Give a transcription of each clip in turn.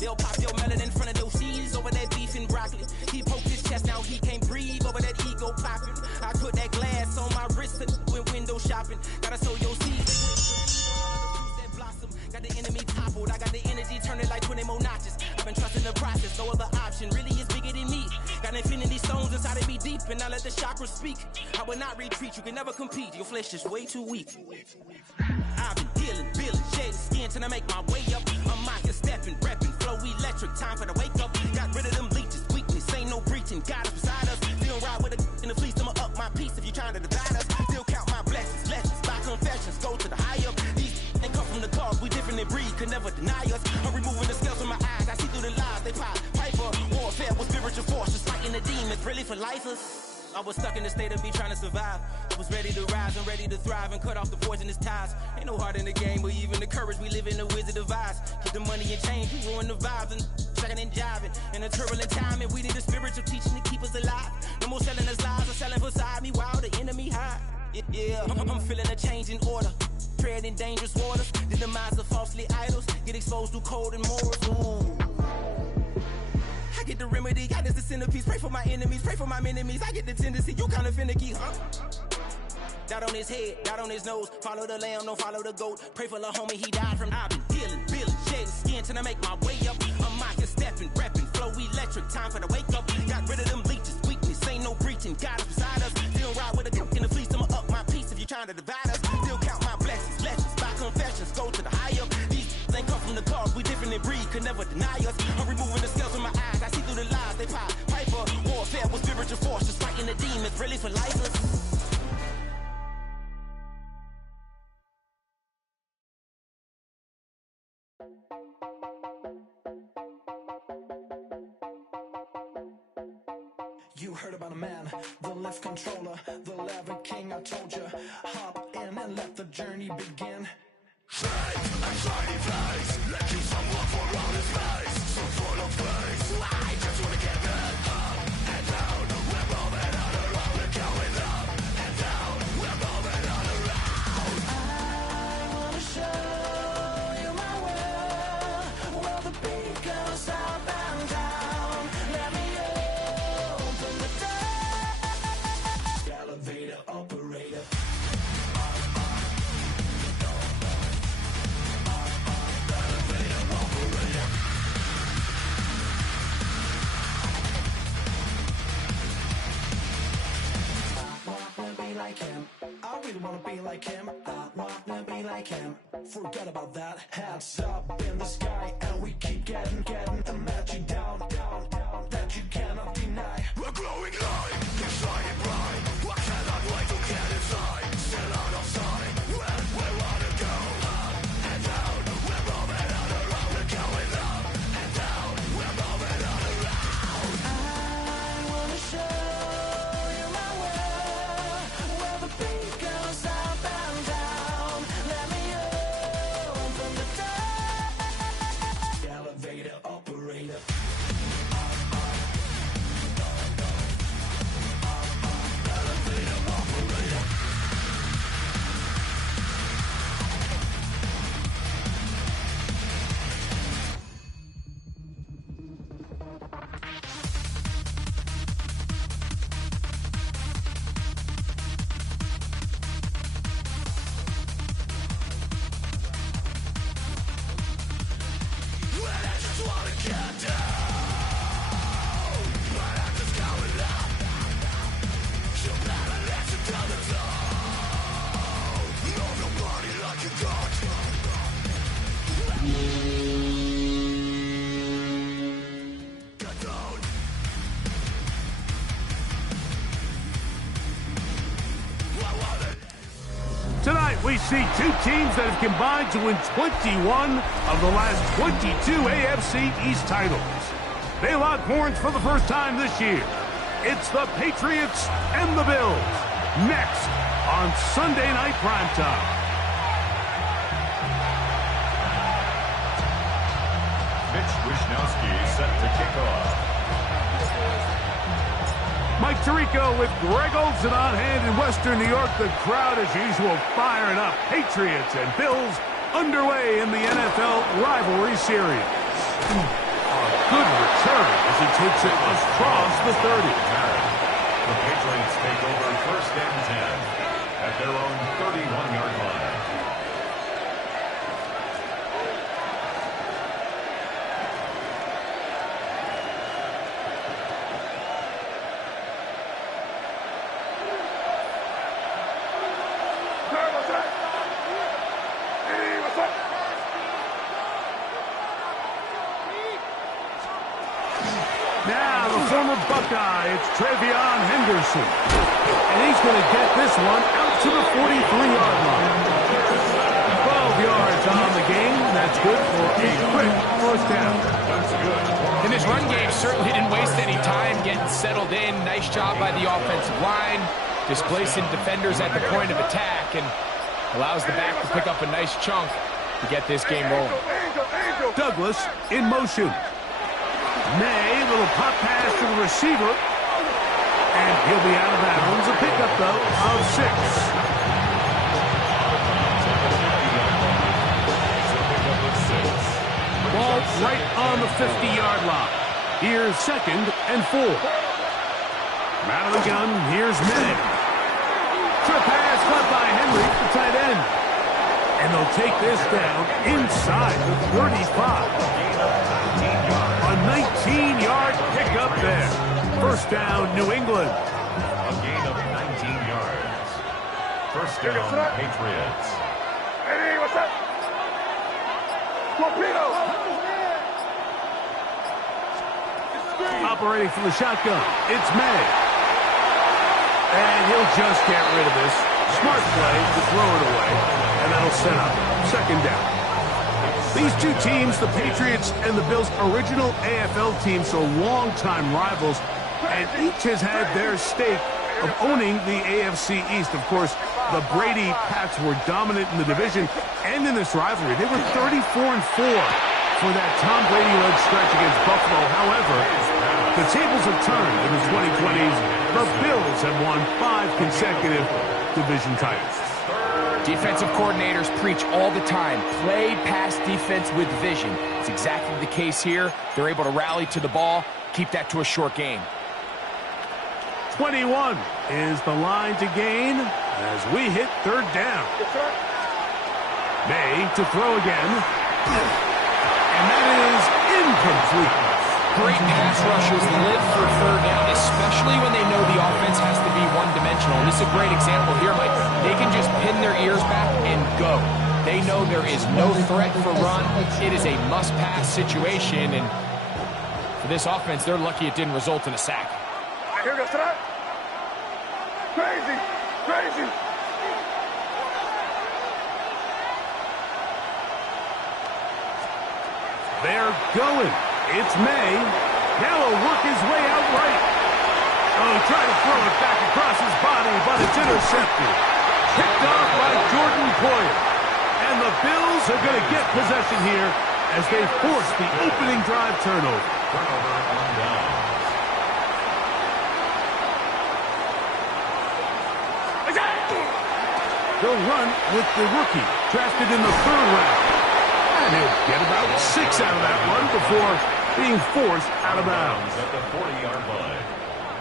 They'll pop your melon in front of those seeds over that beef and broccoli. He poked his chest, now he can't breathe over that ego popping. I put that glass on my wrist and went window shopping. Gotta sow your seeds. That blossom, got the enemy toppled. I got the energy, turn it like 20 more notches. I've been trusting the process, no other option. Really is bigger than me. Got infinity stones inside of me deep, and I let the chakras speak. I will not retreat, you can never compete. Your flesh is way too weak. I've been dealing, shading skin till I make my way up. I'm mocking, stepping, repping, flow electric. Time for the wake up. Got rid of them leeches, weakness, ain't no breaching. God is beside us. Still ride with a in the fleece, I'ma up my piece if you trying to divide us. Still count my blessings, lessons, by confessions, go to the high up. These ain't come from the cause, we different than breed, could never deny us. I'm removing the scales from my eyes, I see through the lies, they pop. Piper, warfare with spiritual forces, fighting the demons, really for lifers. I was stuck in the state of me trying to survive. I was ready to rise and ready to thrive and cut off the poisonous ties. Ain't no heart in the game, but even the courage we live in the Wizard of Oz. Get the money and change, we ruin the vibes and second and jiving. In a turbulent time, and we need a spiritual teaching to keep us alive. No more selling us lies or selling beside me while the enemy hide. Yeah, I'm feeling a change in order. Treading dangerous waters. The demise of falsely idols. Get exposed through code and morals. Ooh. I get the remedy, God is the centerpiece. Pray for my enemies, pray for my enemies. I get the tendency, you kinda finicky, huh? Dot on his head, dot on his nose. Follow the lamb, don't follow the goat. Pray for the homie, he died from. I've been dealing, shedding skin till I make my way up. I'm mocking, stepping, repping, flow electric. Time for the wake up. Got rid of them leeches, weakness, ain't no breaching. God is beside us. Still ride with a cook in the fleece, I'ma up my piece if you trying to divide us. Still count my blessings, lessons, by confessions, go to the high up. These ain't come from the cause, we different than breed, could never deny us. I'm removing the scales from my eyes, I see through the lies, they pop. Piper, warfare with spiritual forces, fighting the demons, really for lifers. You heard about a man, the lift controller, the lever king, I told you. Hop in and let the journey begin. Straight and shiny face, let you someone for all his face. So full of grace, I just wanna get that up and down. We're moving on around, we're going up and down. We're moving on around. I wanna show you my world, where the beat goes up and down. Let me open the door. Elevator operator. Like him, I really wanna be like him. I wanna be like him. Forget about that. Hats up in the sky, and we keep getting and let you down, that you cannot deny. We're glowing light, we're shining bright. I cannot wait to get inside. Still out of sight, when we wanna go up and down. We're moving on around, we're going up and down. We're moving on around. I wanna show you my world, where the beat goes up and down. Let me open the door. Elevator operator. Tonight, we see two teams that have combined to win 21 of the last 22 AFC East titles. They lock horns for the first time this year. It's the Patriots and the Bills, next on Sunday Night Primetime. Mitch Wishnowsky set to kick off. Mike Tirico with Greg Olson on hand in Western New York. The crowd, as usual, firing up. Patriots and Bills underway in the NFL rivalry series. Good return as he takes it across the 30. The Patriots take over first and 10 at their own 31-yard line. Now the former Buckeye, it's Trevion Henderson. And he's going to get this one out to the 43-yard line. 12 yards on the game. That's good for a quick first down. That's good. And this run game certainly didn't waste any time getting settled in. Nice job by the offensive line, displacing defenders at the point of attack, and allows the back to pick up a nice chunk to get this game rolling. Douglas in motion. May, little pop pass to the receiver. And he'll be out of bounds. A pickup, though, of 6. Ball right on the 50-yard line. Here's 2nd and 4. Out of the gun, here's May. Trip pass caught by Henry, the tight end. And they'll take this down inside the 35. A 19-yard pickup there. First down, New England. A gain of 19 yards. First down, Patriots. Hey, what's up? Torpedo! Operating from the shotgun, it's May. And he'll just get rid of this. Smart play to throw it away. And that'll set up 2nd down. These two teams, the Patriots and the Bills, original AFL teams, so longtime rivals, and each has had their stake of owning the AFC East. Of course, the Brady Pats were dominant in the division and in this rivalry. They were 34-4 for that Tom Brady-led stretch against Buffalo. However, the tables have turned in the 2020s. The Bills have won 5 consecutive division titles. Defensive coordinators preach all the time, play pass defense with vision. It's exactly the case here. They're able to rally to the ball, keep that to a short game. 21 is the line to gain as we hit 3rd down. May to throw again. And that is incomplete. Great pass rushers live for 3rd down, especially when they know the offense has to be one-dimensional. And this is a great example here, Mike. They can just pin their ears back and go. They know there is no threat for run. It is a must-pass situation, and for this offense, they're lucky it didn't result in a sack. Here goes that. Crazy! Crazy! They're going. It's May. Now he'll work his way out right. Oh, try to throw it back across his body, but it's intercepted. Picked off by Jordan Poyer. And the Bills are going to get possession here as they force the opening drive turnover. Turnover on downs. They'll run with the rookie, drafted in the 3rd round. And he'll get about 6 out of that one before being forced out of bounds. At the 40-yard line.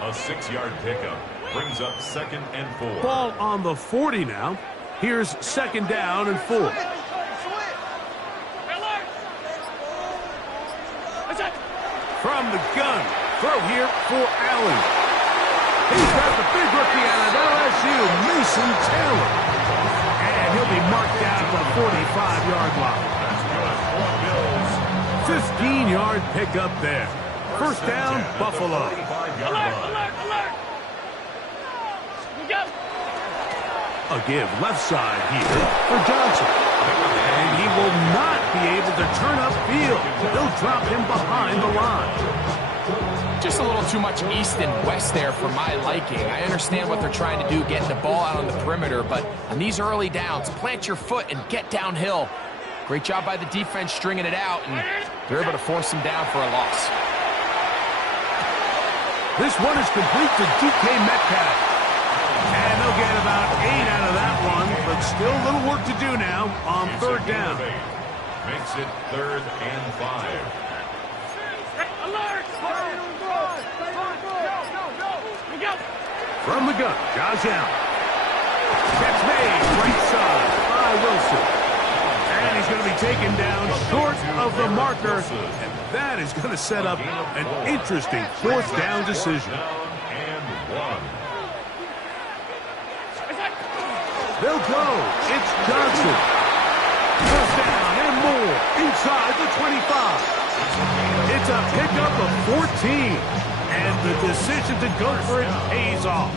A 6-yard pickup brings up 2nd and 4. Ball on the 40 now. Here's 2nd down and 4. From the gun, throw here for Allen. He's got the big rookie out of LSU, Mason Taylor. And he'll be marked down at the 45-yard line. That's good. 15-yard pickup there. First down, Buffalo. A give left side here for Johnson. And he will not be able to turn upfield. They'll drop him behind the line. Just a little too much east and west there for my liking. I understand what they're trying to do, getting the ball out on the perimeter, but on these early downs, plant your foot and get downhill. Great job by the defense stringing it out, and they're able to force him down for a loss. This one is complete to DK Metcalf. And they'll get about 8 out of that one, but still a little work to do now on 3rd down. Makes it 3rd and 5. From the gun, Josh Allen. Catch made, right side by Wilson. And he's going to be taken down short of the marker. And that is going to set up an interesting fourth down decision. They'll go. It's Johnson. First down and more inside the 25. It's a pickup of 14. And the decision to go for it pays off.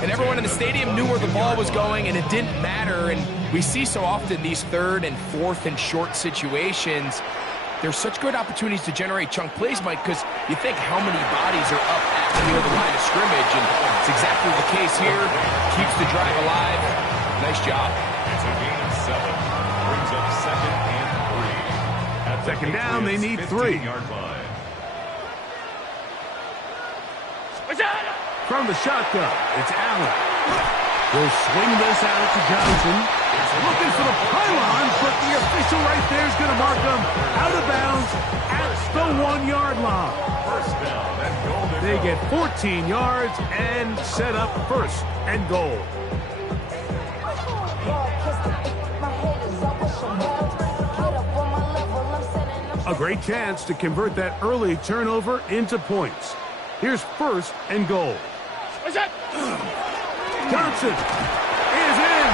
And everyone in the stadium knew where the ball was going, and it didn't matter. And we see so often these third and fourth and short situations. There's such good opportunities to generate chunk plays, Mike, because you think how many bodies are up at near the line of scrimmage, and it's exactly the case here. Keeps the drive alive. Nice job. It's a gain of 7. Brings up 2nd and 3. At the Second down, they need 3. 15-yard line. From the shotgun, it's Allen. He'll swing this out to Johnson. Looking for the pylon, but the official right there is going to mark him out of bounds at the 1-yard line. First down and goal to They go. get 14 yards and set up first and goal. A great chance to convert that early turnover into points. Here's first and goal. Johnson is in.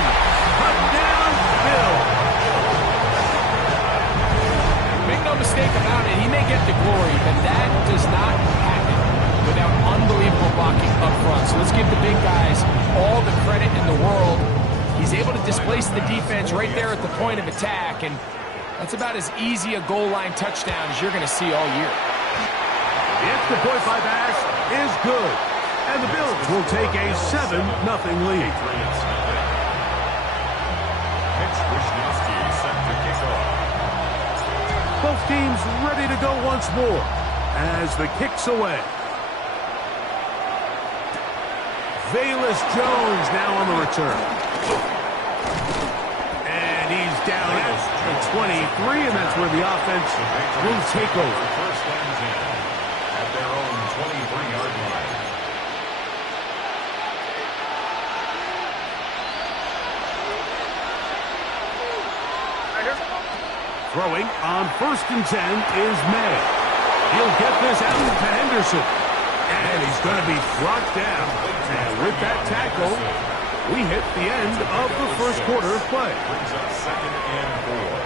Touchdown, Bill. Make no mistake about it, he may get the glory, but that does not happen without unbelievable blocking up front. So let's give the big guys all the credit in the world. He's able to displace the defense right there at the point of attack, and that's about as easy a goal line touchdown as you're going to see all year. The extra point by Bass is good. And the Bills will take a 7-0 lead. Patriots nothing. Mitch Wishnowsky set to kick off. Both teams ready to go once more as the kick's away. Velus Jones now on the return. And he's down at the 23, and that's where the offense will take over. First downs in at their own 23-yard line. Throwing on 1st and 10 is May. He'll get this out to Henderson. And he's going to be brought down. And with that tackle, we hit the end of the first quarter of play. Brings up 2nd and 4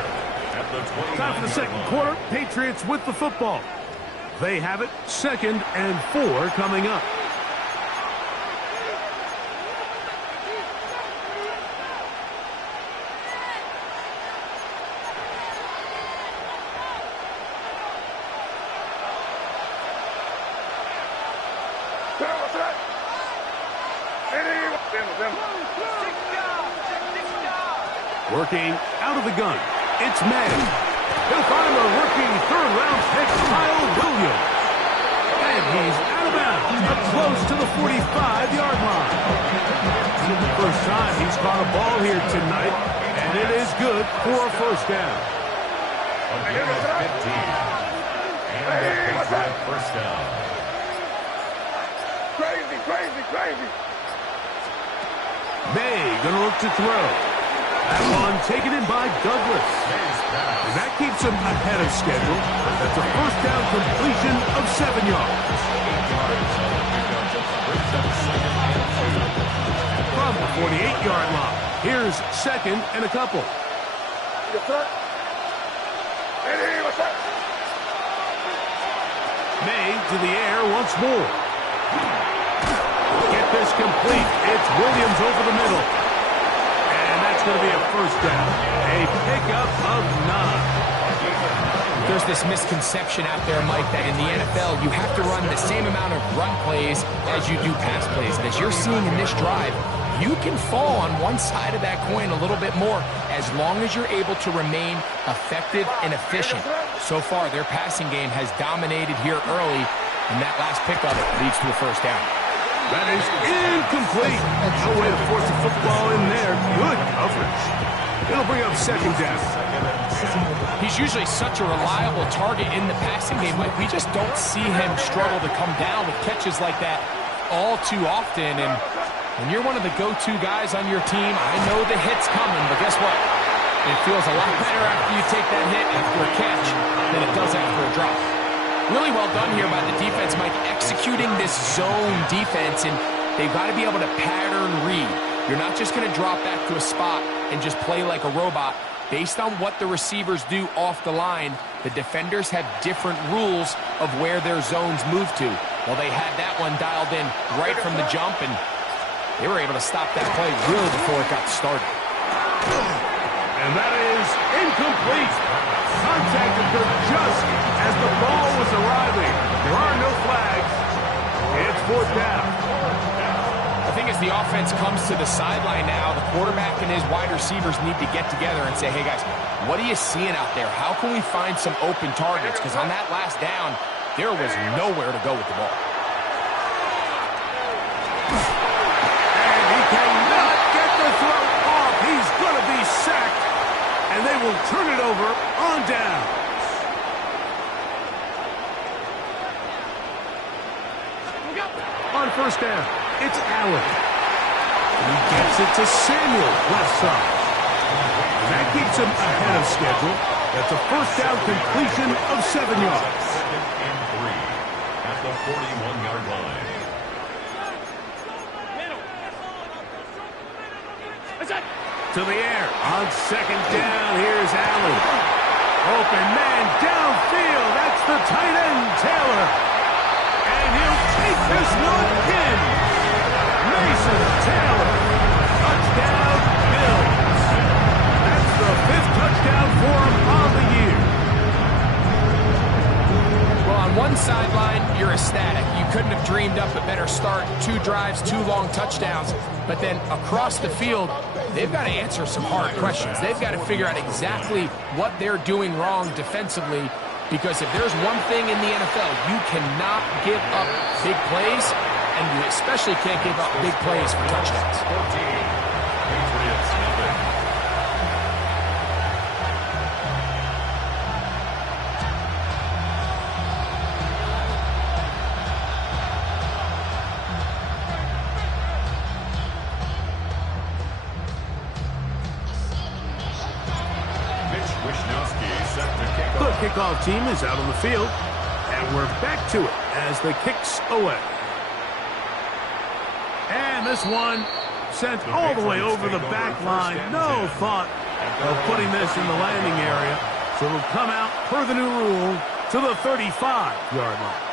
at the 29-yard Time for the second line. quarter. Patriots with the football. They have it 2nd and 4 coming up. Working out of the gun, it's May. He'll find the rookie third-round pick, Kyle Williams. And he's out of bounds, up close to the 45-yard line. First time he's caught a ball here tonight, and it is good for a first down. A gain of 15. And the Patriot first down. May gonna look to throw. That one taken in by Douglas. And that keeps him ahead of schedule. That's a first down completion of 7 yards. From the 48-yard line, here's 2nd and a couple. May to the air once more. Get this complete. It's Williams over the middle. And that's going to be a first down. A pickup of 9. There's this misconception out there, Mike, that in the NFL, you have to run the same amount of run plays as you do pass plays. And as you're seeing in this drive, you can fall on one side of that coin a little bit more as long as you're able to remain effective and efficient. So far, their passing game has dominated here early, and that last pickup leads to a first down. That is incomplete. No way to force the football in there. Good coverage. It'll bring up second down. He's usually such a reliable target in the passing game. Like, we just don't see him struggle to come down with catches like that all too often. And when you're one of the go-to guys on your team, I know the hit's coming, but guess what? It feels a lot better after you take that hit after a catch than it does after a drop. Really well done here by the defense, Mike, executing this zone defense, and they've got to be able to pattern read. You're not just going to drop back to a spot and just play like a robot. Based on what the receivers do off the line, the defenders have different rules of where their zones move to. Well, they had that one dialed in right from the jump, and they were able to stop that play really before it got started. And that is incomplete. Contact occurred just as the ball was arriving. There are no flags. It's fourth down. I think as the offense comes to the sideline now, the quarterback and his wide receivers need to get together and say, hey, guys, what are you seeing out there? How can we find some open targets? Because on that last down, there was nowhere to go with the ball. And he cannot get the throw off. He's going to be sacked, and they will turn it over on down. On first down, it's Allen. He gets it to Samuel, left side. And that keeps him ahead of schedule. That's a first down completion of 7 yards. Second and 3 at the 41-yard line. To the air. On second down, here's Allen. Open man downfield. That's the tight end, Taylor. And he'll take this one in. Mason Taylor. Touchdown, Bills. That's the 5th touchdown for him on the year. Well, on one sideline, you're ecstatic. You couldn't have dreamed up a better start. 2 drives, 2 long touchdowns. But then across the field, they've got to answer some hard questions. They've got to figure out exactly what they're doing wrong defensively, because if there's one thing in the NFL, you cannot give up big plays, and you especially can't give up big plays for touchdowns. 14. Patriots, nothing. The kickoff team is out on the field, and we're back to it as the kick's away. And this one sent all the way over the back line. No thought of putting this in the landing area. So it'll come out per the new rule to the 35-yard line.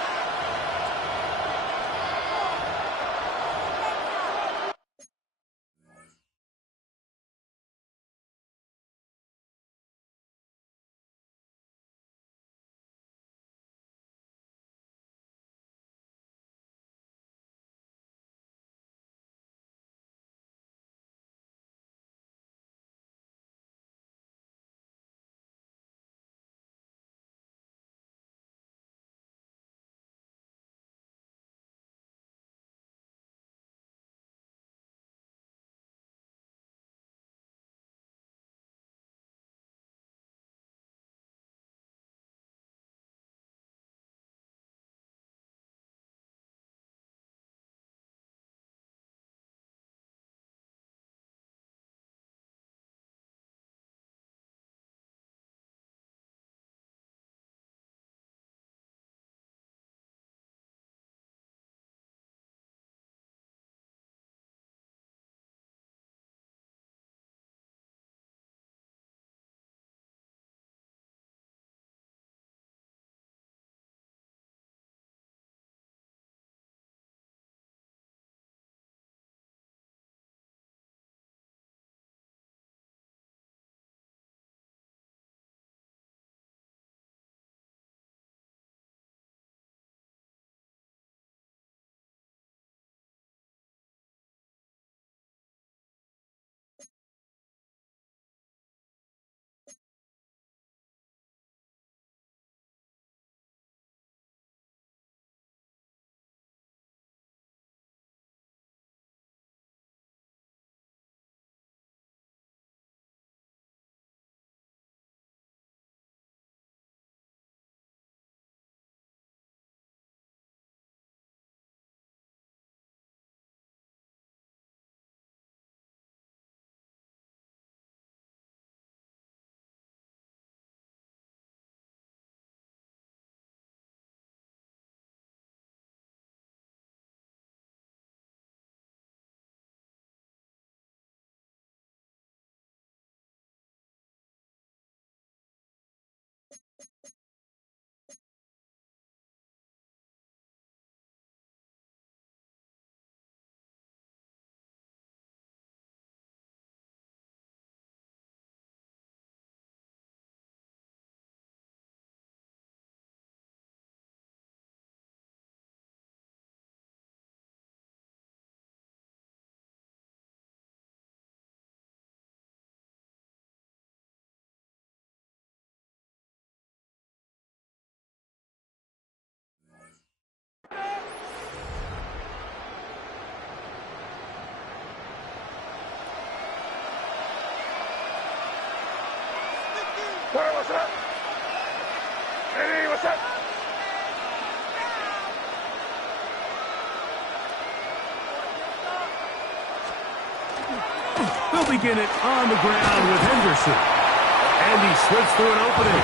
They'll begin it on the ground with Henderson. And he slips through an opening.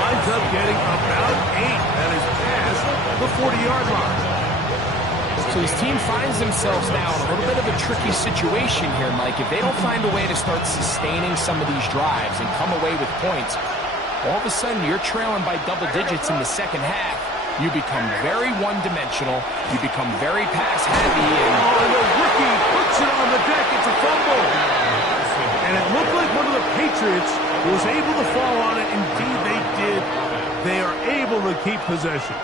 Winds up getting about 8. That is past the 40-yard line. So his team finds themselves now in a little bit of a tricky situation here, Mike. If they don't find a way to start sustaining some of these drives and come away with points, all of a sudden you're trailing by double digits in the second half. You become very one-dimensional. You become very pass-heavy. And the rookie puts it on the deck. It's a fumble. And it looked like one of the Patriots was able to fall on it. Indeed, they did. They are able to keep possession.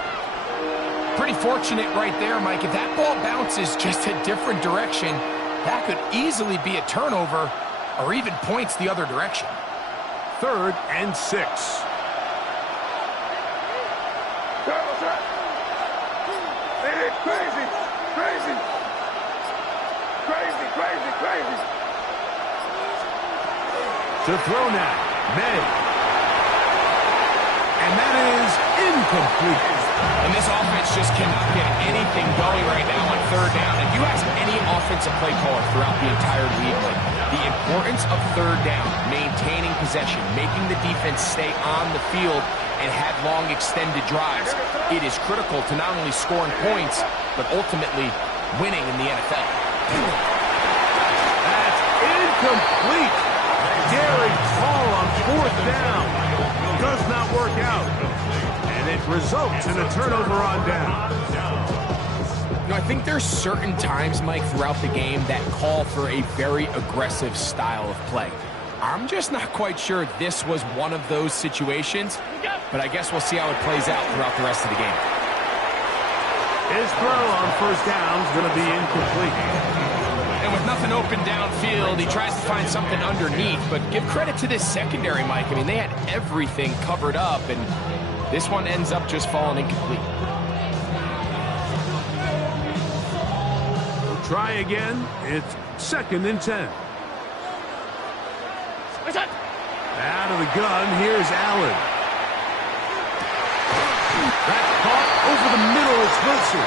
Pretty fortunate right there, Mike. If that ball bounces just a different direction, that could easily be a turnover or even points the other direction. 3rd and 6. Crazy, crazy, crazy, crazy, crazy. To throw now, May. And that is incomplete. And this offense just cannot get anything going right now on 3rd down. If you ask any offensive play caller throughout the entire league, like, the importance of 3rd down, maintaining possession, making the defense stay on the field and have long extended drives, it is critical to not only scoring points, but ultimately winning in the NFL. That's incomplete. Daring call on 4th down. Does not work out. And it results in a turnover on down. You know, I think there's certain times, Mike, throughout the game that call for a very aggressive style of play. I'm just not quite sure this was one of those situations, but I guess we'll see how it plays out throughout the rest of the game. His throw on 1st down is going to be incomplete. And with nothing open downfield, he tries to find something underneath, but give credit to this secondary, Mike. I mean, they had everything covered up, and this one ends up just falling incomplete. We'll try again. It's 2nd and 10. Out of the gun, here's Allen. That's caught over the middle, it's Wilson.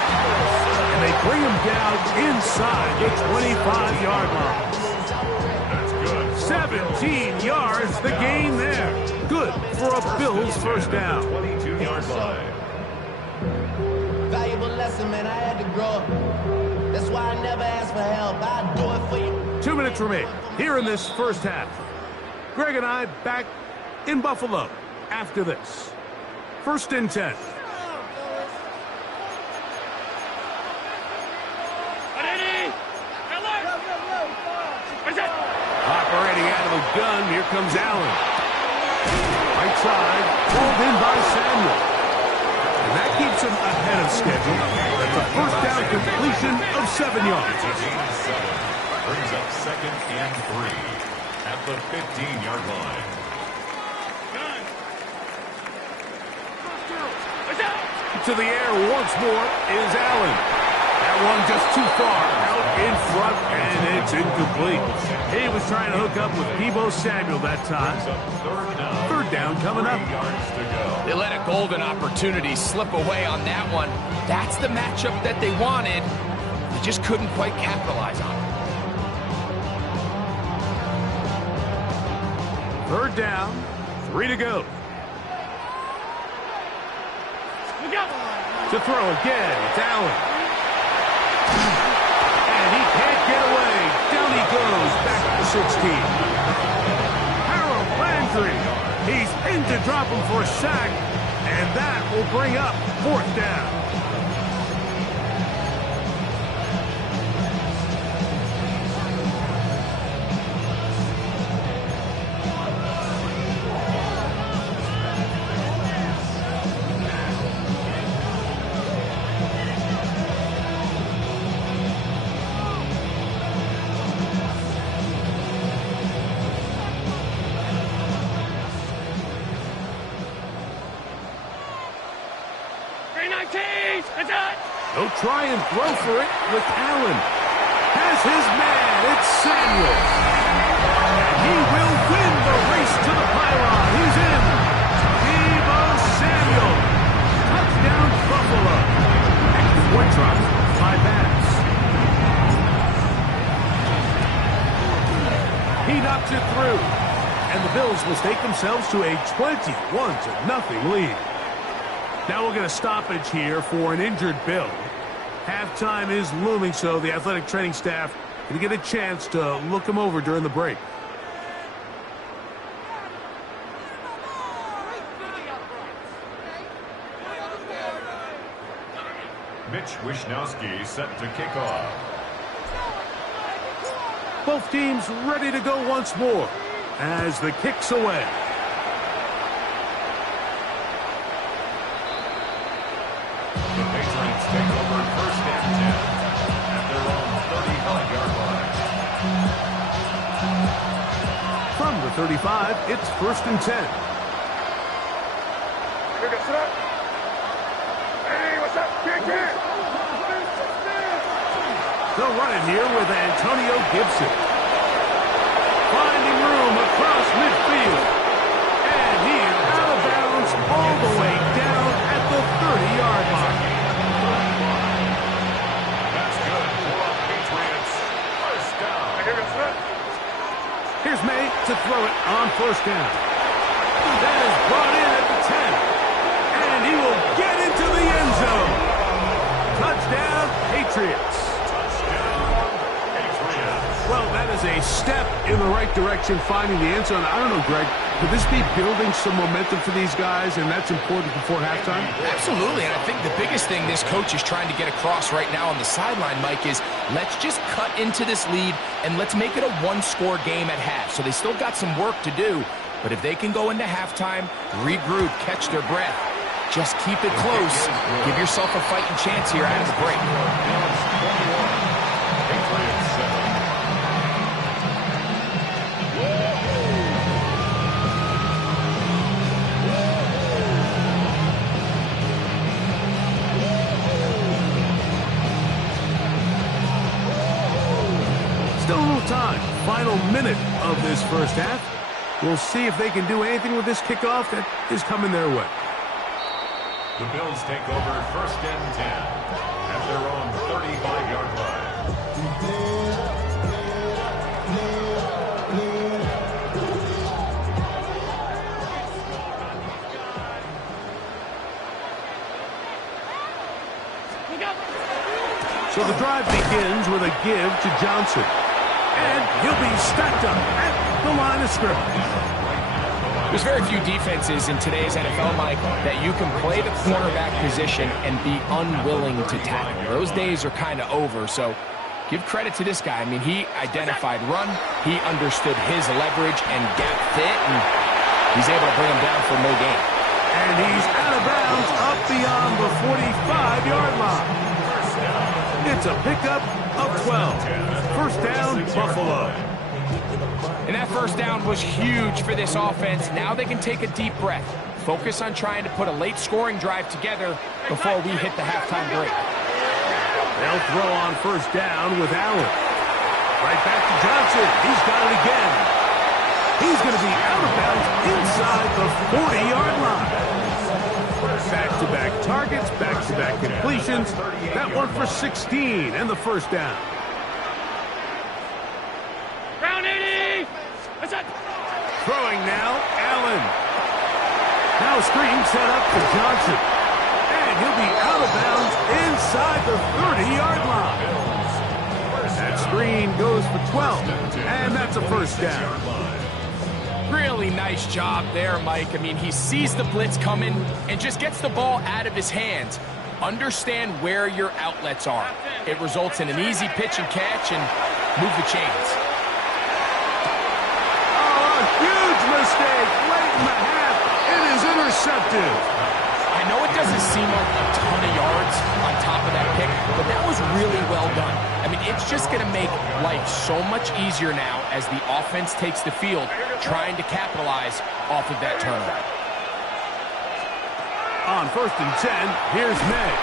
And they bring him down inside the 25-yard line. That's good. 17 yards, the gain there. Good for a Bills 1st down. 22-yard line. Valuable lesson, man. I had to grow up. That's why I never ask for help. I'd do it for you. 2 minutes remain here in this 1st half. Greg and I back in Buffalo after this. 1st and 10. Operating out of the gun, here comes Allen. Right side, pulled in by Samuel. And that keeps him ahead of schedule. That's a 1st down completion of 7 yards. Brings up 2nd and 3 at the 15-yard line. To the air once more is Allen. That one just too far out in front, and it's incomplete. He was trying to hook up with Deebo Samuel that time. 3rd down coming up. 3 yards to go. They let a golden opportunity slip away on that one. That's the matchup that they wanted. They just couldn't quite capitalize on it. 3rd down, 3 to go. To throw again, it's Allen. And he can't get away. Down he goes, back to the 16. Harold Landry, he's in to drop him for a sack, and that will bring up 4th down. They'll try and throw for it with Allen. Has his man, it's Samuel. And he will win the race to the pylon. He's in. Deebo Samuel. Bills will stake themselves to a 21-0 lead. Now we'll get a stoppage here for an injured Bill. Halftime is looming, so the athletic training staff going to get a chance to look him over during the break. Mitch Wishnowsky set to kick off. Both teams ready to go once more as the kick's away. The Patriots take over first and 10 at their own 35-yard line. From the 35, it's first and 10. They'll run it here with Antonio Gibson. Finding room across midfield. And he is out of bounds all the way down at the 30-yard line. That's good for the Patriots. First down. Here's May to throw it on first down. That is brought in at the 10. And he will get into the end zone. Touchdown, Patriots. Well, that is a step in the right direction, finding the end zone. I don't know, Greg, could this be building some momentum for these guys, and that's important before halftime? Absolutely, and I think the biggest thing this coach is trying to get across right now on the sideline, Mike, is let's just cut into this lead, and let's make it a one-score game at half. So they still got some work to do, but if they can go into halftime, regroup, catch their breath, just keep it close, give yourself a fighting chance here out of the break. Still a little time. Final minute of this first half. We'll see if they can do anything with this kickoff that is coming their way. The Bills take over first and 10 at their own 35-yard line. So the drive begins with a give to Johnson. And he'll be stacked up at the line of scrimmage. There's very few defenses in today's NFL, Mike, that you can play the cornerback position and be unwilling to tackle. Those days are kind of over, so give credit to this guy. I mean, he identified run, he understood his leverage and gap fit, and he's able to bring him down for no gain. And he's out of bounds up beyond the 45-yard line. It's a pickup of 12. First down, Buffalo. And that first down was huge for this offense. Now they can take a deep breath. Focus on trying to put a late scoring drive together before we hit the halftime break. They'll throw on first down with Allen. Right back to Johnson. He's got it again. He's going to be out of bounds inside the 40-yard line. Back-to-back targets, back-to-back completions. That one for 16 and the first down. Ground 80! Throwing now, Allen. Now a screen set up for Johnson. And he'll be out of bounds inside the 30-yard line. That screen goes for 12, and that's a first down. Really nice job there, Mike. I mean, he sees the blitz coming and just gets the ball out of his hands. Understand where your outlets are. It results in an easy pitch and catch and move the chains. Oh, a huge mistake late in the half. It is intercepted. I know it doesn't seem like a ton of yards on top of that pick, but that was really well done. I mean, it's just going to make life so much easier now as the offense takes the field, trying to capitalize off of that turnover. On first and 10, here's May.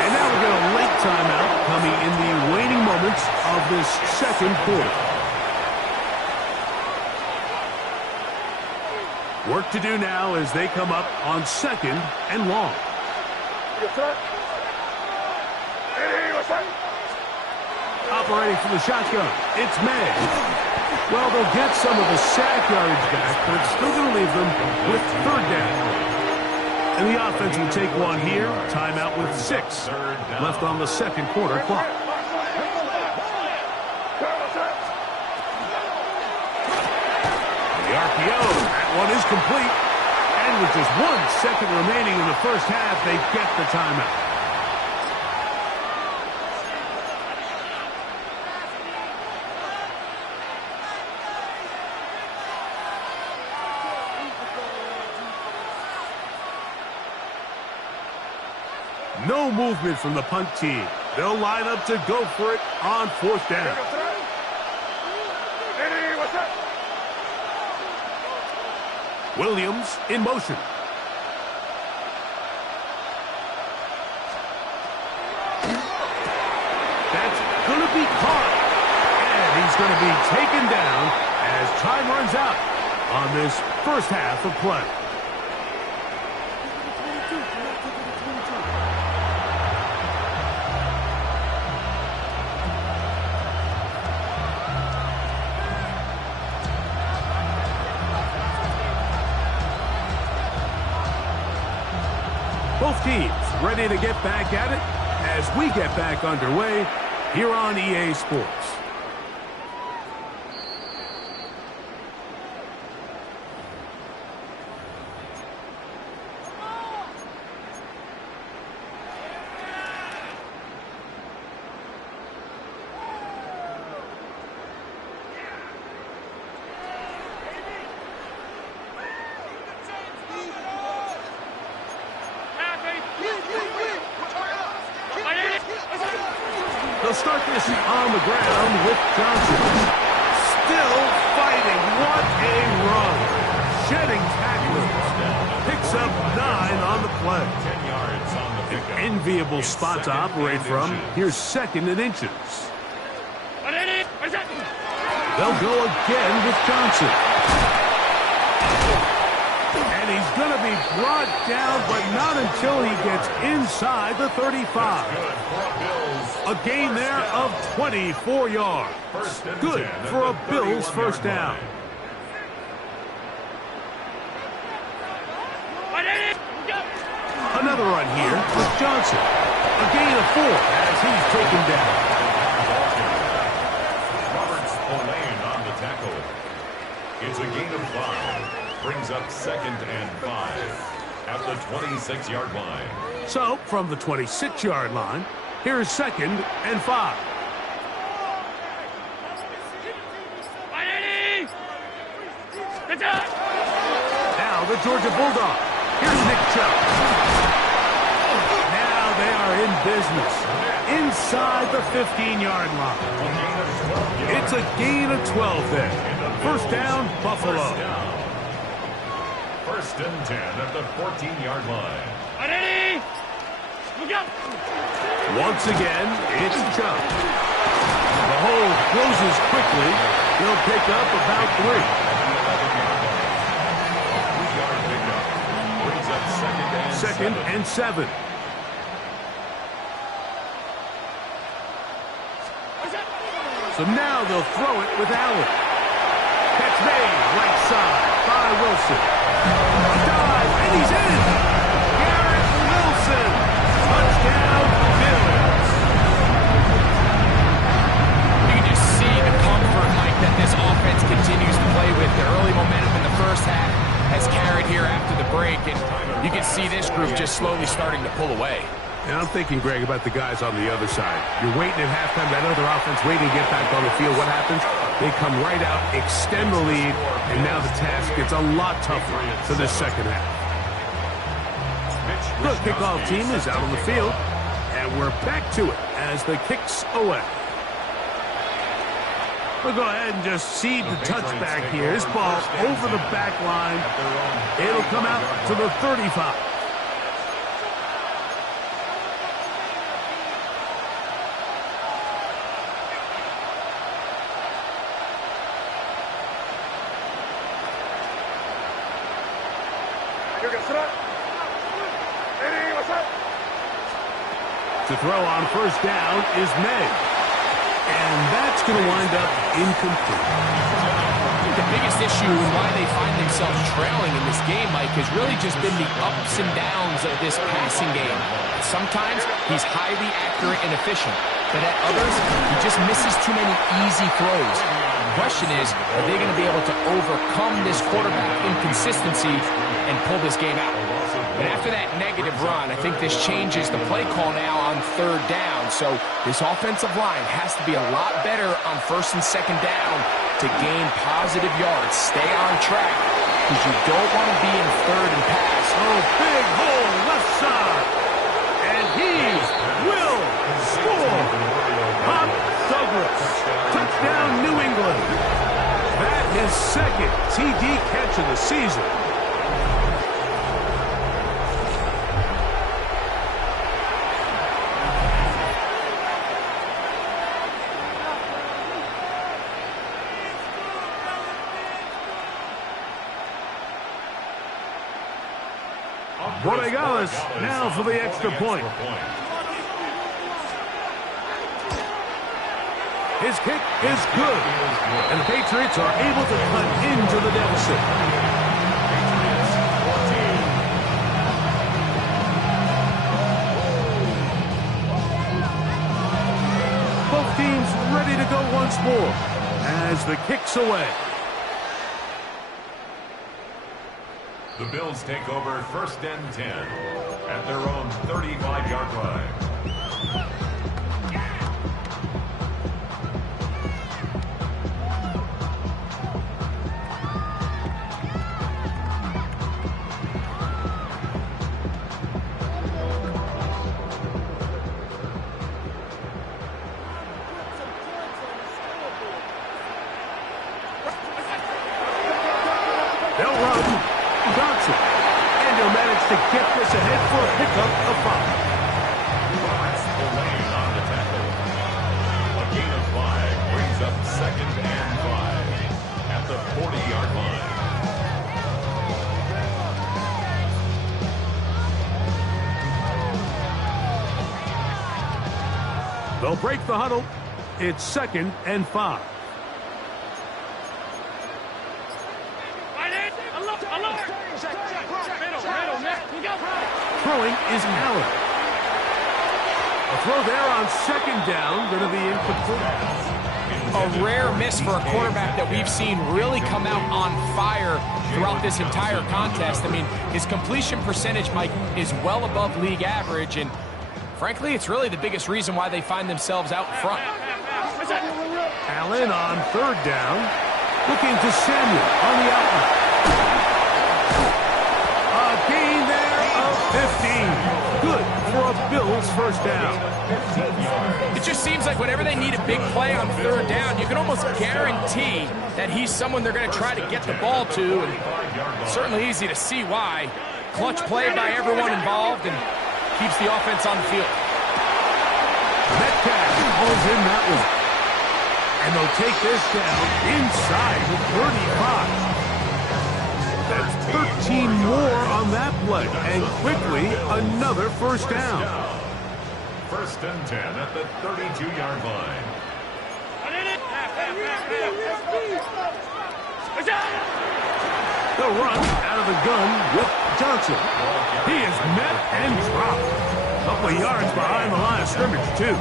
And now we get a late timeout coming in the waning moments of this second quarter. Work to do now as they come up on second and long. Operating from the shotgun, it's May. Well, they'll get some of the sack yardage back, but it's still going to leave them with third down. And the offense will take one here. Timeout with 6 left on the second quarter clock. The RPO, that one is complete. And with just 1 second remaining in the first half, they get the timeout. No movement from the punt team. They'll line up to go for it on 4th down. Williams in motion. That's going to be caught. And he's going to be taken down as time runs out on this first half of play. Both teams ready to get back at it as we get back underway here on EA Sports. They'll start this on the ground with Johnson. Still fighting. What a run. Shedding tacklers. Picks up 9 on the play. 10 yards on the pickup. An enviable spot to operate from. Here's 2nd and inches. They'll go again with Johnson. And he's going to be brought down, but not until he gets inside the 35. A gain there of 24 yards. Good for a Bills first down. Another run here with Johnson. A gain of 4 as he's taken down. Roberts Olaine on the tackle. It's a gain of 5. Brings up 2nd and 5 at the 26-yard line. So, from the 26-yard line, here's 2nd and 5. Now the Georgia Bulldog. Here's Nick Chubb. Now they are in business. Inside the 15-yard line. It's a gain of 12 there. First down, Buffalo. 1st and 10 at the 14-yard line. Once again, it's Chubb. The hole closes quickly. He'll pick up about 3. 3-yard pickup. Brings up 2nd and 7. So now they'll throw it with Allen. Catch made right side by Wilson. Dive, and he's in. Garrett Wilson. Touchdown, Bills. You can just see the comfort, Mike, that this offense continues to play with. The early momentum in the first half has carried here after the break, and you can see this group just slowly starting to pull away. And I'm thinking, Greg, about the guys on the other side. You're waiting at halftime, that other offense waiting to get back on the field. What happens? They come right out, extend the lead, and now the task gets a lot tougher for this second half. The kickoff team is out on the field, and we're back to it as the kick's away. We'll go ahead and just seed the touchback here. This ball over the back line. It'll come out to the 35. To throw on first down is May. And that's going to wind up incomplete. The biggest issue and why they find themselves trailing in this game, Mike, has really just been the ups and downs of this passing game. Sometimes he's highly accurate and efficient, but at others, he just misses too many easy throws. The question is, are they going to be able to overcome this quarterback inconsistency and pull this game out? And after that negative run, I think this changes the play call now on third down. So this offensive line has to be a lot better on first and second down to gain positive yards. Stay on track because you don't want to be in third and pass. Oh, big hole left side. And he will score. Pop Douglas. Touchdown, New England. That is second TD catch of the season. Borregales now for the extra point. His kick is good, and the Patriots are able to cut into the deficit. Both teams ready to go once more as the kick's away. The Bills take over first and 10 at their own 35-yard line. They'll run. Johnson. And he'll manage to get this ahead for a pickup of 5. Roberts the lane on the tackle. A gain of 5 brings up second and 5 at the 40-yard line. They'll break the huddle. It's second and 5. Throwing is Allen. A throw there on second down, going to be incomplete. A rare miss for a quarterback that we've seen really come out on fire throughout this entire contest. I mean, his completion percentage, Mike, is well above league average, and frankly, it's really the biggest reason why they find themselves out front. Allen on third down, looking to Samuel on the outlet. A gain there of 15. Good for a Bills first down. It just seems like whenever they need a big play on third down, you can almost guarantee that he's someone they're going to try to get the ball to, and it's certainly easy to see why. Clutch play by everyone involved and keeps the offense on the field. Metcalf pulls in that one. And they'll take this down inside the 35. That's 13 more on that play. And quickly, another first down. First and 10 at the 32-yard line. The run out of the gun with Johnson. He is met and dropped. A couple of yards behind the line of scrimmage, too.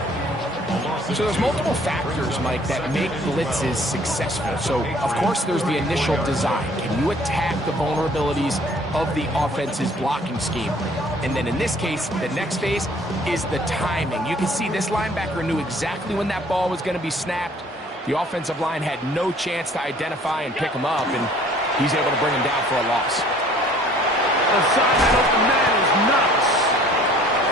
So there's multiple factors, Mike, that make blitzes successful. So, of course, there's the initial design. Can you attack the vulnerabilities of the offense's blocking scheme? And then in this case, the next phase is the timing. You can see this linebacker knew exactly when that ball was going to be snapped. The offensive line had no chance to identify and pick him up, and he's able to bring him down for a loss. Assignment of the man is nuts.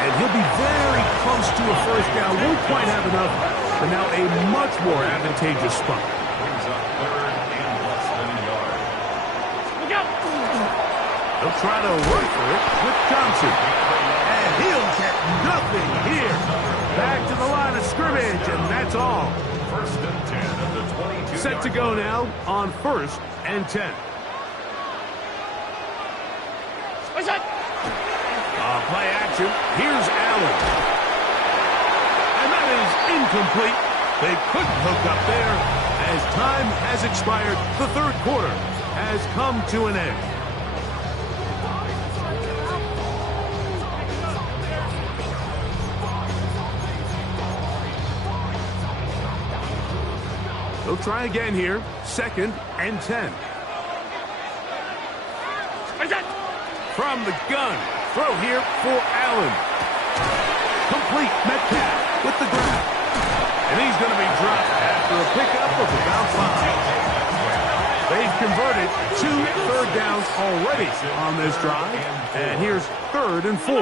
And he'll be very close to a first down. Won't quite have enough, but now a much more advantageous spot. Brings up third and less than a yard. They'll try to work for it with Johnson. And he'll get nothing here. Back to the line of scrimmage, and that's all. First and 10 at the 22. Set to go now on first and 10. Play action. Here's Allen. And that is incomplete. They couldn't hook up there as time has expired. The third quarter has come to an end. They'll try again here. 2nd and 10. From the gun. Throw here for Allen. Complete. Metcalf with the grab. And he's going to be dropped after a pickup of about 5. They've converted 2 third downs already on this drive. And here's 3rd and 4.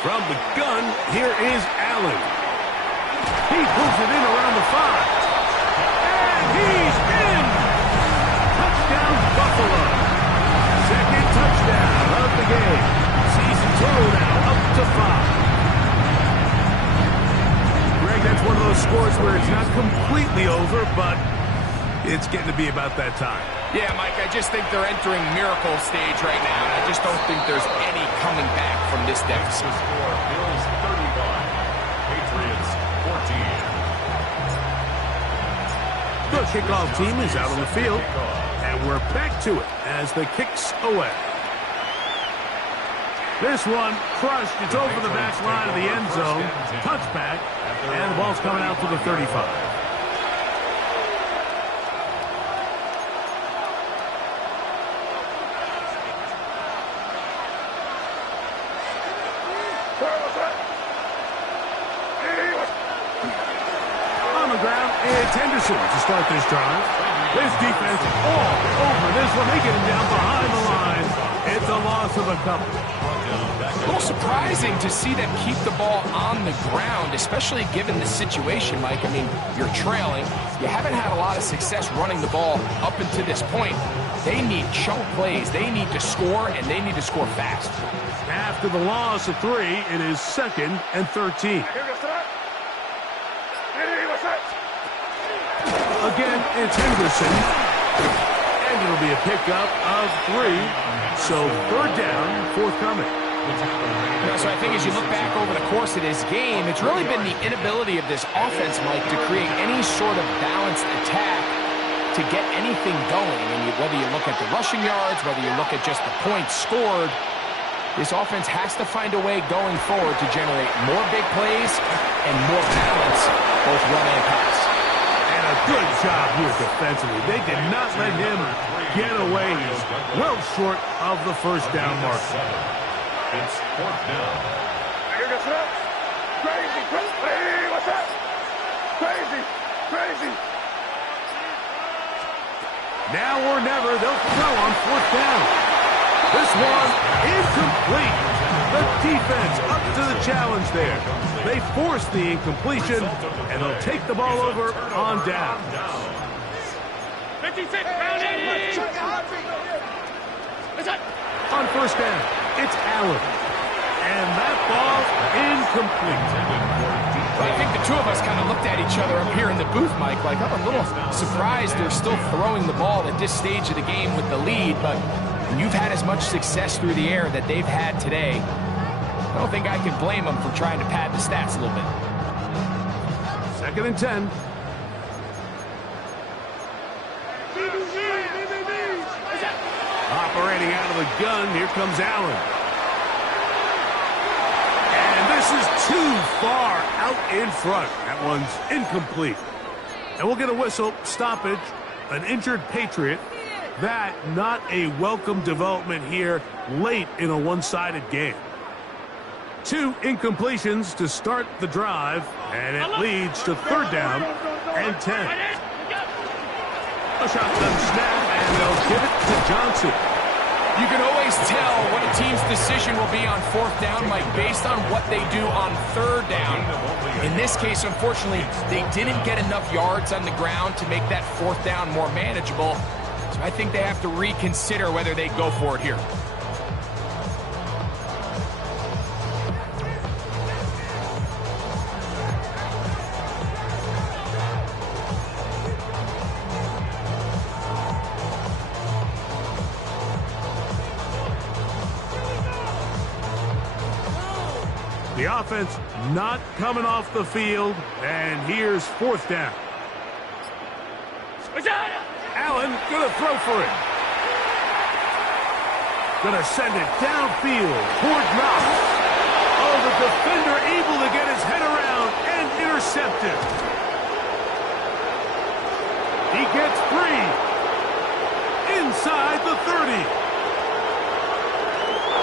From the gun, here is Allen. He pulls it in around the 5. And he's in! Touchdown, Buffalo. 2nd touchdown of the game. Season total now up to 5. Greg, that's one of those scores where it's not completely over, but it's getting to be about that time. Yeah, Mike, I just think they're entering miracle stage right now, and I just don't think there's any coming back from this deficit. The score, Bills 35, Patriots 14. The kickoff team is out on the field, and we're back to it as the kicks away. This one crushed. It's over the back line of the end zone. Touchback, and the ball's coming out to the 35. It's Henderson to start this drive. This defense all over this one. They get him down behind the line. It's a loss of a couple. A little surprising to see them keep the ball on the ground, especially given the situation, Mike. I mean, you're trailing. You haven't had a lot of success running the ball up until this point. They need chunk plays. They need to score, and they need to score fast. After the loss of 3, it is 2nd and 13. Again, it's Henderson, and it'll be a pickup of 3, so 3rd down, forthcoming. So I think as you look back over the course of this game, it's really been the inability of this offense, Mike, to create any sort of balanced attack to get anything going. And whether you look at the rushing yards, whether you look at just the points scored, this offense has to find a way going forward to generate more big plays and more balance, both run and pass. A good job here defensively. They did not let him get away. He's well short of the 1st down mark. It's 4th down. Crazy, crazy, what's up? Crazy, crazy. Now or never, they'll throw on 4th down. This one incomplete. The defense up to the challenge there. They force the incompletion, and they'll take the ball over on down. 56, round 80. On 1st down, it's Allen. And that ball's incomplete. I think the two of us kind of looked at each other up here in the booth, Mike, like, I'm a little surprised they're still throwing the ball at this stage of the game with the lead, but when you've had as much success through the air that they've had today, I don't think I can blame them for trying to pad the stats a little bit. 2nd and 10. Operating out of the gun, here comes Allen. And this is too far out in front. That one's incomplete. And we'll get a whistle, stoppage, an injured Patriot. That not a welcome development here late in a one-sided game. 2 incompletions to start the drive, and it leads to 3rd down and 10. A shotgun snap, and they'll give it to Johnson. You can always tell what a team's decision will be on 4th down, Mike, based on what they do on 3rd down. In this case, unfortunately, they didn't get enough yards on the ground to make that 4th down more manageable. So I think they have to reconsider whether they go for it here. The offense not coming off the field, and here's fourth down. Allen gonna throw for it. Gonna send it downfield toward Knox. Oh, the defender able to get his head around and intercept it. He gets free inside the 30.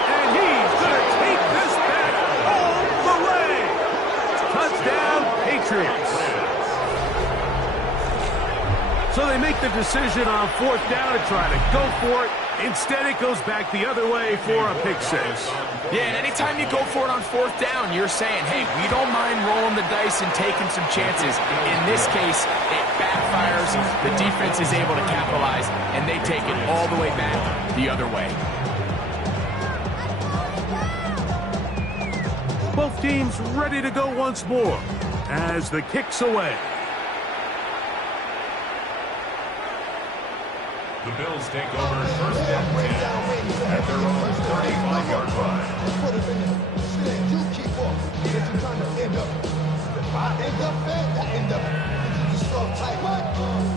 And he's gonna take this back all the way. Touchdown, Patriots. So they make the decision on fourth down to try to go for it. Instead, it goes back the other way for a pick six. Yeah, and anytime you go for it on fourth down, you're saying, hey, we don't mind rolling the dice and taking some chances. In this case, it backfires. The defense is able to capitalize, and they take it all the way back the other way. Both teams ready to go once more as the kick's away. The Bills take over first and 10 at their own 35-yard line. Put it in there. Shit, you keep up. That you trying to end up. I end up bad, I end up. You just soft type. What?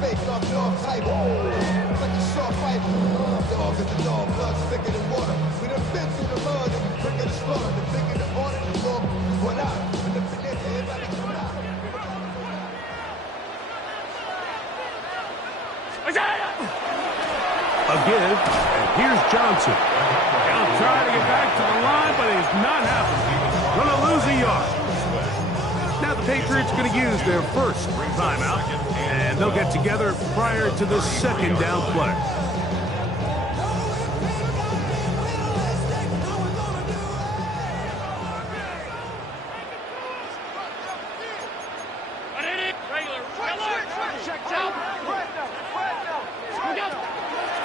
Fake off dog type. Like a sharp fight. Dog is the dog, blood thicker than water. We done been through the mud and we quicker to slaughter. The bigger the order, the more we out. And the finesse, everybody come out. A give, and here's Johnson. He'll try to get back to the line, but he's not happening. Going to lose a yard. Now the Patriots going to use their first timeout, and they'll get together prior to the second down play.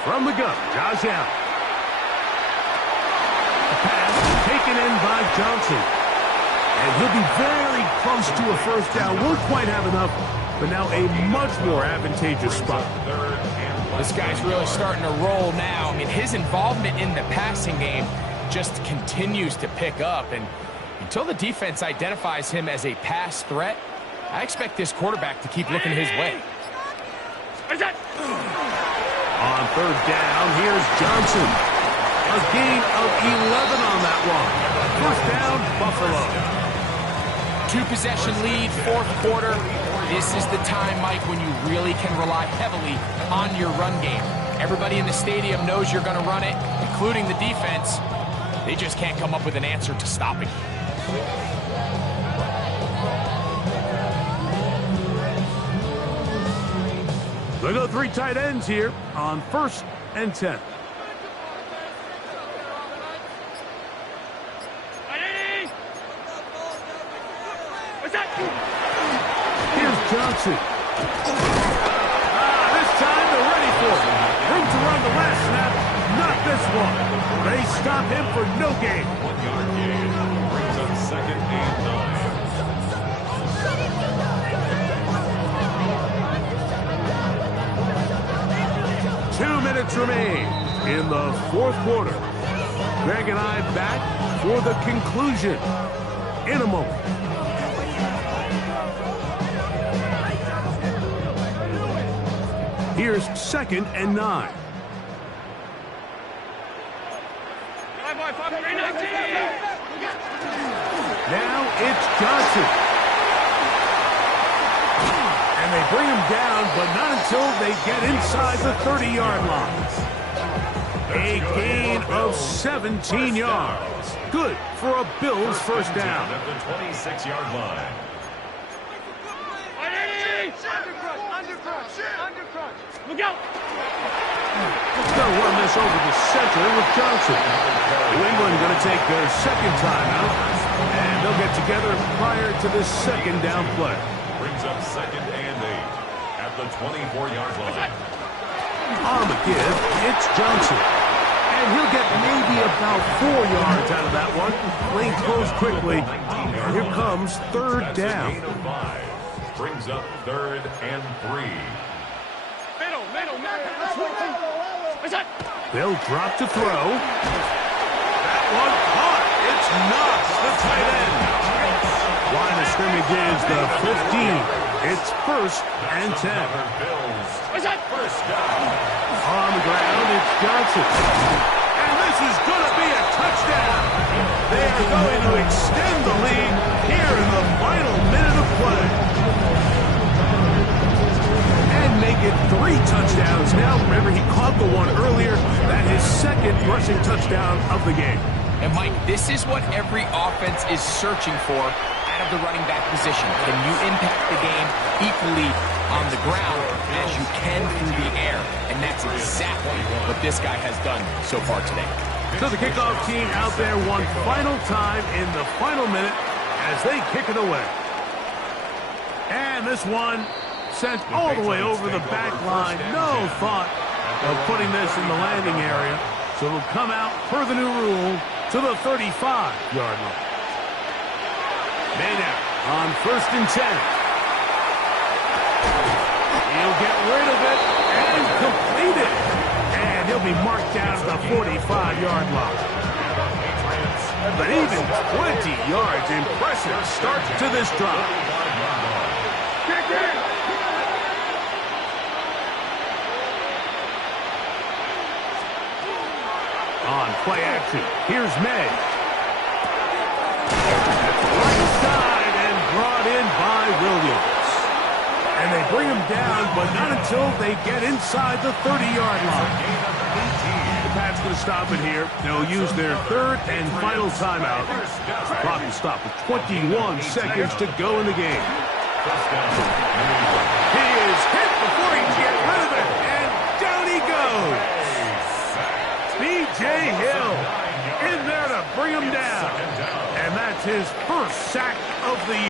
From the gun, Josh Allen. The pass taken in by Johnson. And he'll be very close to a first down. Won't quite have enough, but now a much more advantageous spot. This guy's really starting to roll now. I mean, his involvement in the passing game just continues to pick up. And until the defense identifies him as a pass threat, I expect this quarterback to keep looking his way. On third down, here's Johnson. A gain of 11 on that one. First down, Buffalo. Two-possession lead, fourth quarter. This is the time, Mike, when you really can rely heavily on your run game. Everybody in the stadium knows you're going to run it, including the defense. They just can't come up with an answer to stopping it. They go three tight ends here on first and 10. Here's Johnson. This time they're ready for it. Room to run the last snap. Not this one. They stop him for no gain. 1 yard gain brings up second and 9. 2 minutes remain in the fourth quarter. Greg and I back for the conclusion in a moment. Here's second and 9. Now it's Johnson. And they bring him down, but not until they get inside the 30-yard line. A gain of 17 yards. Good for a Bills first down. At the 26-yard line. Look out! They'll run this over the center with Johnson. New England going to take their second timeout, and they'll get together prior to this second down play. Brings up second and 8 at the 24-yard line. On the give, it's Johnson. And he'll get maybe about 4 yards out of that one. Lane closed quickly. And here comes third down. Gain of 5 brings up third and 3. They'll drop to throw. That one caught. It's Knox, the tight end. Line of scrimmage is the 15. It's 1st and 10. First down. On the ground, it's Johnson. And this is going to be a touchdown. They are going to extend the lead here in the final minute of play. And make it 3 touchdowns now. Remember, he caught the one earlier. That is 2nd rushing touchdown of the game. And, Mike, this is what every offense is searching for out of the running back position. Can you impact the game equally on the ground as you can through the air? And that's exactly what this guy has done so far today. So the kickoff team out there one final time in the final minute as they kick it away. And this one sent all the way over the back line. No thought of putting this in the landing area. So it'll come out per the new rule to the 35-yard line. Maynard on 1st and 10. He'll get rid of it and complete it. And he'll be marked down at the 45-yard line. But even 20 yards, impressive start to this drive. On play action, here's May. Right side and brought in by Williams. And they bring him down, but not until they get inside the 30-yard line. The Pats going to stop it here. They'll use their 3rd and final timeout. The clock will stop with 21 seconds to go in the game. He is hit before he can get rid of it, and down he goes. B.J. Hill in there to bring him down. And that's his 1st sack of the year.